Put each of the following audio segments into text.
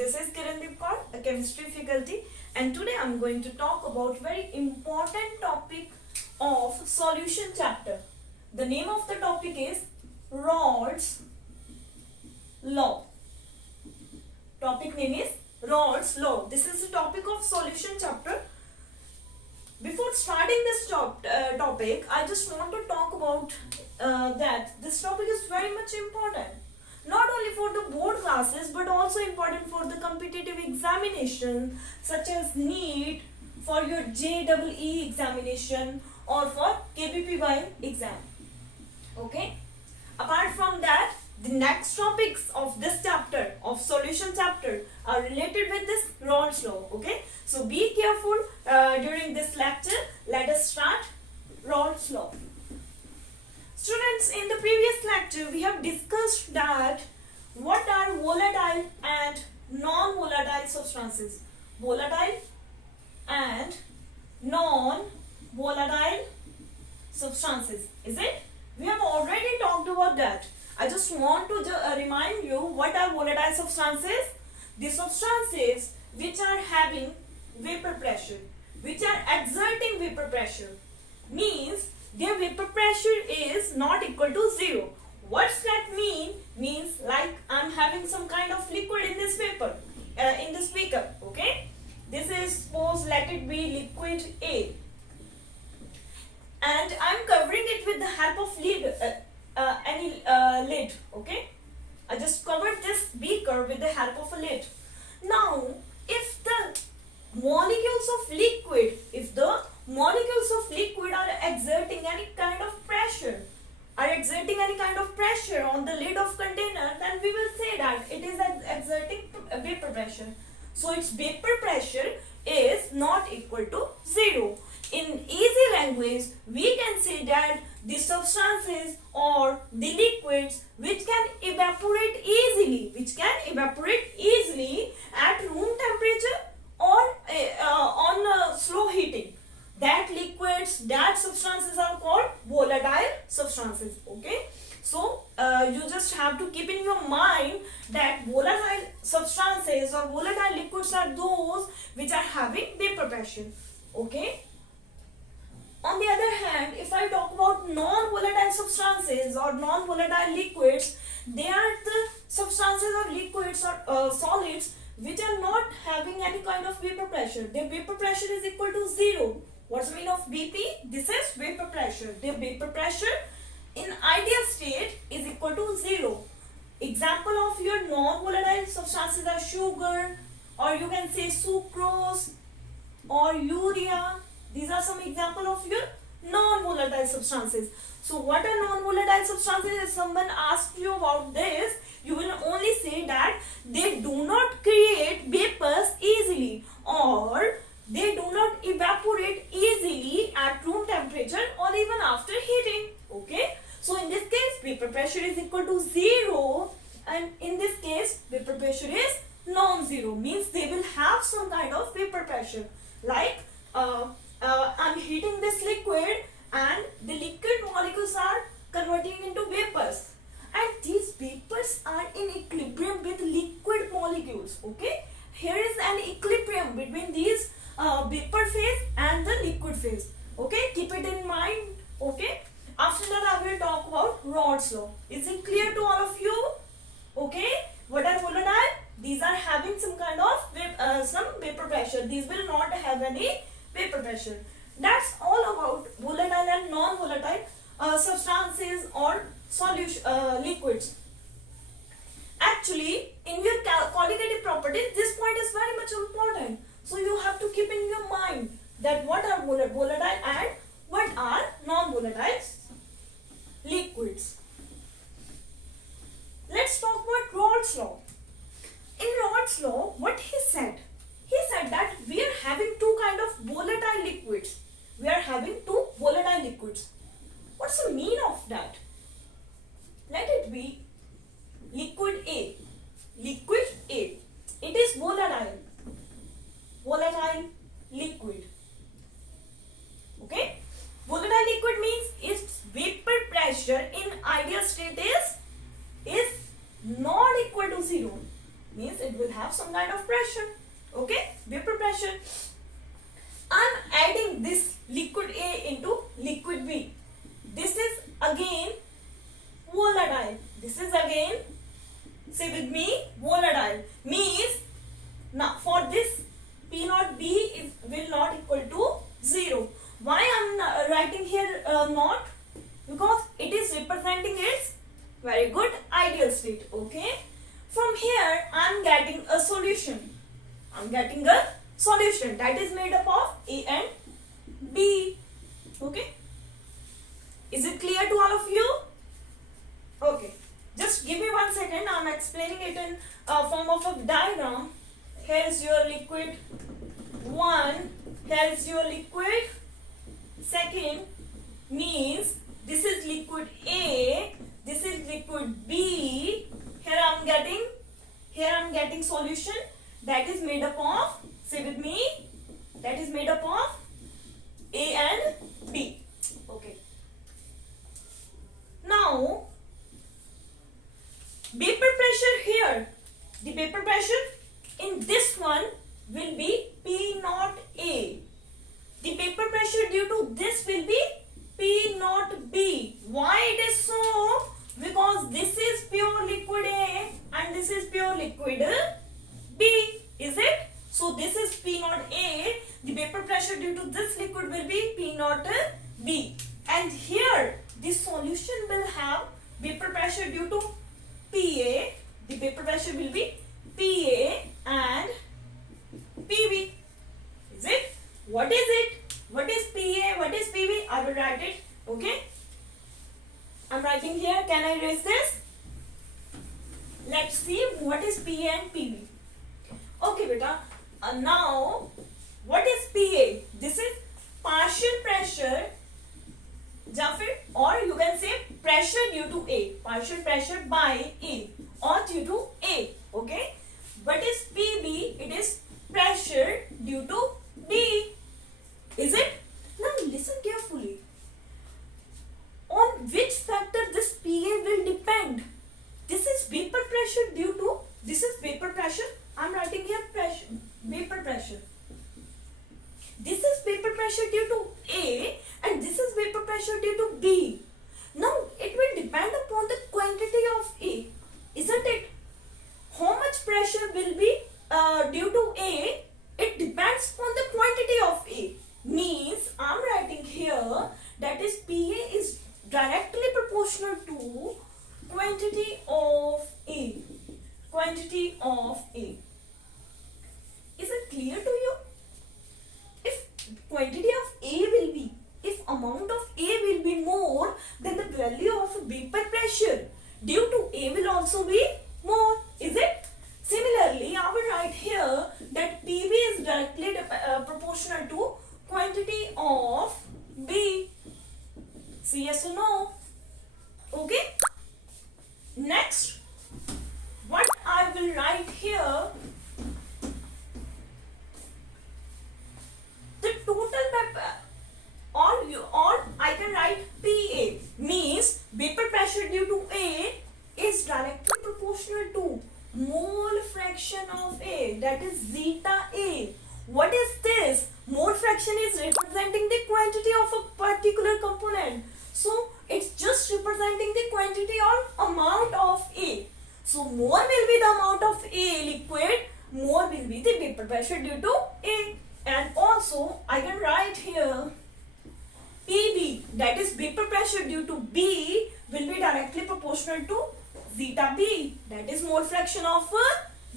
This is Kirandeep Kaur, a chemistry faculty, and today I am going to talk about very important topic of solution chapter. The name of the topic is Raoults law. Topic name is Raoults law. This is the topic of solution chapter. Before starting this topic, I just want to talk about that this topic is very much important. Not only for the board classes but also important for the competitive examination such as NEET, for your JEE examination or for KPPY exam. Okay. Apart from that, the next topics of this chapter, of solution chapter, are related with this Raoults law. Okay. So be careful during this lecture. Let us start Raoults law. Students, in the previous lecture, we have discussed that what are volatile and non-volatile substances. Volatile and non-volatile substances. Is it? We have already talked about that. I just want to remind you what are volatile substances. The substances which are having vapor pressure, which are exerting vapor pressure, means their vapor pressure is not equal to 0. What's that mean? Means like I'm having some kind of liquid in this paper, in this beaker. Okay, this is, suppose let it be liquid A, and I'm covering it with the help of lid, lid. Okay, I just covered this beaker with the help of a lid. Now, if the molecules of liquid, are exerting any kind of pressure, on the lid of container, then we will say that it is exerting vapor pressure. So its vapor pressure is not equal to 0. In easy language, we can say that the substances or the liquids which can evaporate easily, at room temperature or on slow heating, that substances are called volatile substances. Okay, so you just have to keep in your mind that volatile substances or volatile liquids are those which are having vapor pressure. Okay. On the other hand, if I talk about non-volatile substances or non-volatile liquids, they are the substances or liquids or solids which are not having any kind of vapor pressure. Their vapor pressure is equal to 0. What's the meaning of BP? This is vapor pressure. Their vapor pressure in ideal state is equal to 0. Example of your non-volatile substances are sugar, or you can say sucrose or urea. These are some example of your non-volatile substances. So what are non-volatile substances? If someone asks you about this, you will only say that they do not create vapors easily, or they do not evaporate easily at room temperature or even after heating. Okay. So in this case, vapor pressure is equal to 0, and in this case, vapor pressure is non-zero. Means they will have some kind of vapor pressure. Like I'm heating this liquid and the liquid molecules are converting into vapors, and these vapors are in equilibrium with liquid molecules. Okay, here is an equilibrium between these vapor phase and the liquid phase. Okay, keep it in mind. Okay, after that I will talk about Raoults law. Is it clear to all of you? Okay, what are volatile? These are having some kind of some vapor pressure. These will not have any vapor pressure. That's all about volatile and non-volatile substances or liquids. Actually, in your qualitative properties, this point is very much important. So you have to keep in your mind that what are volatile and what are non-volatile liquids. Let's talk about Raoults law. In Raoults law, what he said? He said that we are having two kind of volatile liquids. What's the meaning of that? Let it be liquid A. Liquid A. It is volatile. Volatile liquid. Okay? Volatile liquid means its vapor pressure in ideal state is not equal to 0. Means its will have some kind of pressure. Okay, vapor pressure. I'm adding this liquid A into liquid B. This is again volatile. This is again, say with me, volatile. Means now for this P naught B will not equal to 0. Why I'm writing here not? Because it is representing its very good ideal state. Okay. From here I'm getting a solution. I'm getting a solution that is made up of A and B. Okay. Is it clear to all of you? Okay. Just give me 1 second. I'm explaining it in form of a diagram. Here is your liquid 1. Here is your liquid 2. Means this is liquid A. This is liquid B. Here I'm getting solution that is made up of, say with me, that is made up of A and B. Okay. Now, vapor pressure here, the vapor pressure in this one will be P naught A. The vapor pressure due to this will be P naught B. Why it is so? Because this is pure liquid A and this is pure liquid B. Is it? So this is P naught A. The vapor pressure due to this liquid will be P naught B. And here this solution will have vapor pressure due to PA. The vapor pressure will be PA and PB. Is it? What is it? What is PA? What is PB? I will write it. Okay. I'm writing here. Can I erase this? Let's see what is PA and PB. Okay, beta. Now, what is PA? This is partial pressure, or you can say pressure due to A. Partial pressure by A or due to A. Okay. What is PB? It is pressure due to B. Is it? Now listen carefully. On which factor this PA will depend? This is vapor pressure due to, this is vapor pressure. I'm writing here pressure, vapor pressure. This is vapor pressure due to A and this is vapor pressure due to B. Now it will depend upon the quantity of A. Isn't it? How much pressure will be due to A? It depends on the quantity of A. Means I'm writing here that is PA is directly proportional to quantity of A. Quantity of A. Is it clear to you? If quantity of A will be, if amount of A will be more, then the value of vapor pressure due to A will also be more. Is it? Similarly, I will write here that PV is directly proportional to quantity of B. See, yes or no? Okay. Next, what I will write here, the total vapor, or I can write PA, means vapor pressure due to A is directly proportional to mole fraction of A, that is zeta A. What is this? Mole fraction is representing the quantity of a particular component. So it's just representing the quantity or amount of A. So more will be the amount of A liquid, more will be the vapor pressure due to A. And also I can write here PB, that is vapor pressure due to B, will be directly proportional to zeta B, that is mole fraction of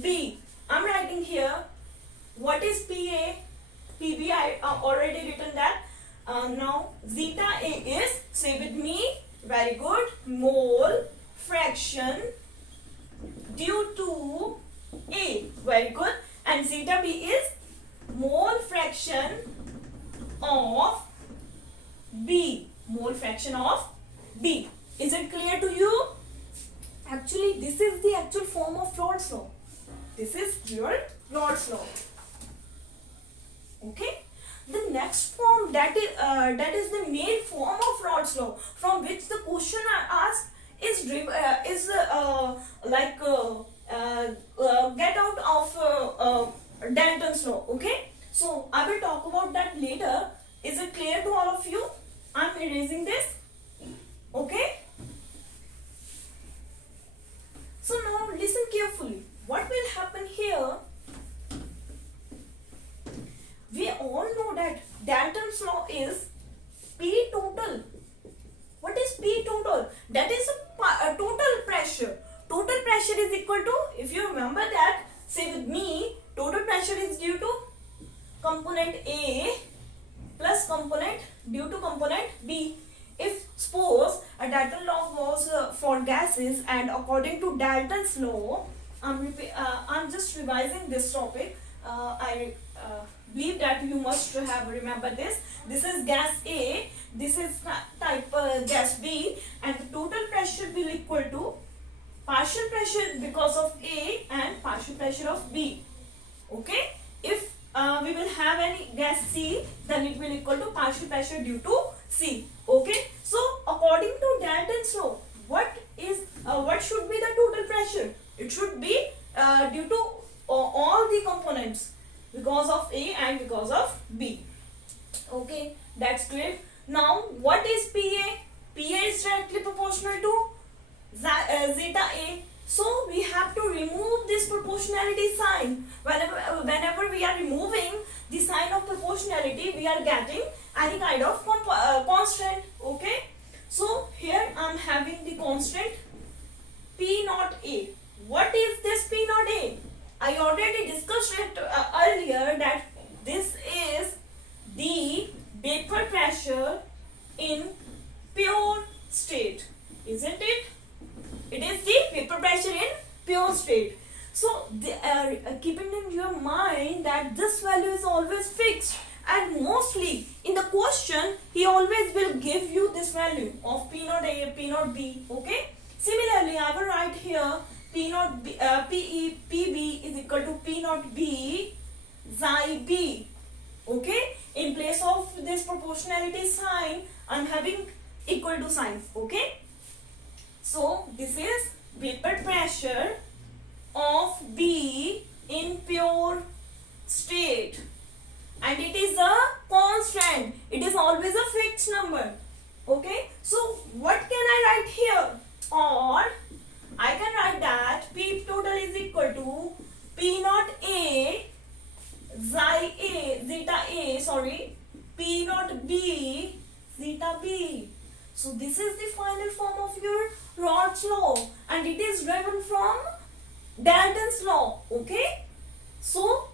B. I'm writing here what is PA, PB I already written that. Now zeta A is, say with me, very good, mole fraction due to A, very good, and zeta B is mole fraction of B, mole fraction of B. Is it clear to you? Actually, this is the actual form of Raoults law. This is your Raoults law. Okay. The next form, that is the main form of Raoults law, from which the question I asked is get out I will talk about that later. Is it clear to all of you? I'm erasing this. Okay. So now listen carefully. What will happen here? We all know that Dalton's law is P total. What is P total? That is a total pressure. Total pressure is equal to, if you remember that, say with me, total pressure is due to component A plus component due to component B. If suppose a Dalton law was for gases, and according to Dalton's law, I'm just revising this topic. I believe that you must have remembered this. This is gas A, this is type gas B, and the total pressure will equal to partial pressure because of A and partial pressure of B. Okay. If we will have any gas C, then it will equal to partial pressure due to C. Okay. So according to Dalton's law, what should be the total pressure? It should be due to all the components, because of A and because of B. Okay, that's great. Now what is PA? PA is directly proportional to zeta A. So we have to remove this proportionality sign. Whenever we are removing the sign of proportionality, we are getting any kind of constant. Okay. So here I am having the constant P naught A. What is this P naught A? I already discussed it earlier that this is the vapor pressure in pure state, isn't it? It is the vapor pressure in pure state. So keeping in your mind that this value is always fixed, and mostly in the question he always will give you this value of P naught A, P naught B. Okay. Similarly, I will write here P naught B, PB is equal to P naught B xi B. Okay. In place of this proportionality sign, I am having equal to sign. Okay. So this is vapor pressure of B in pure state, and it is a constant. It is always a fixed number. Okay. So what can I write here? Or I can write that P total is equal to P naught A zeta A, sorry, P naught B zeta B. So this is the final form of your Raoults law, and it is driven from Dalton's law. Okay. So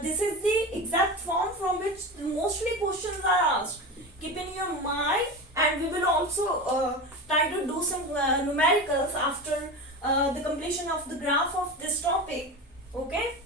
this is the exact form from which mostly questions are asked. Keep in your mind, and we will also try to do some numericals after the completion of the graph of this topic. Okay.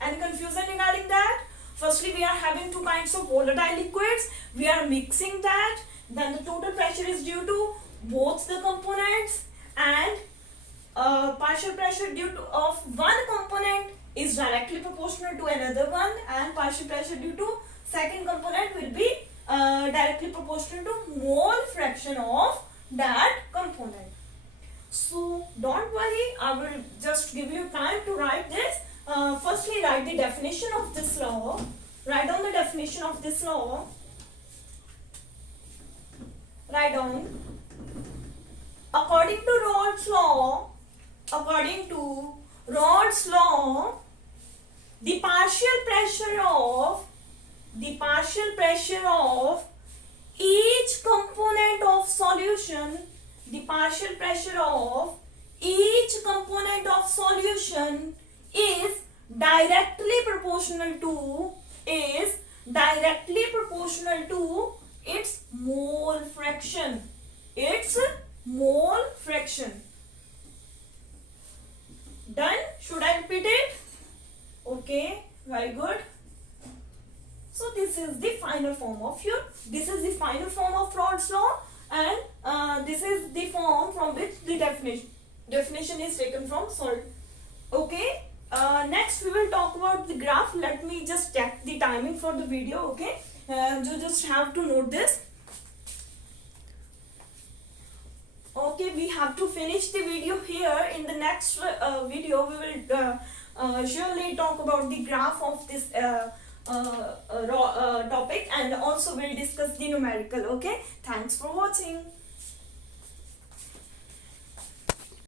Any confusion regarding that? Firstly, we are having two kinds of volatile liquids. We are mixing that. Then the total pressure is due to both the components, and partial pressure due to of one component is directly proportional to another one, and partial pressure due to second component will be directly proportional to mole fraction of that component. So don't worry, I will just give you time to write this. Firstly, write the definition of this law. Write down the definition of this law. Write down. According to Raoults law, the partial pressure of each component of solution, is directly proportional to its mole fraction. Done? Should I repeat it? Okay, very good. So this is the final form of Raoults law, and this is the form from which the definition is taken from. Sorry. Okay. Next we will talk about the graph. Let me just check the timing for the video. Okay. You just have to note this. Okay, we have to finish the video here. In the next video, we will surely talk about the graph of this topic, and also we'll discuss the numerical. Okay, thanks for watching.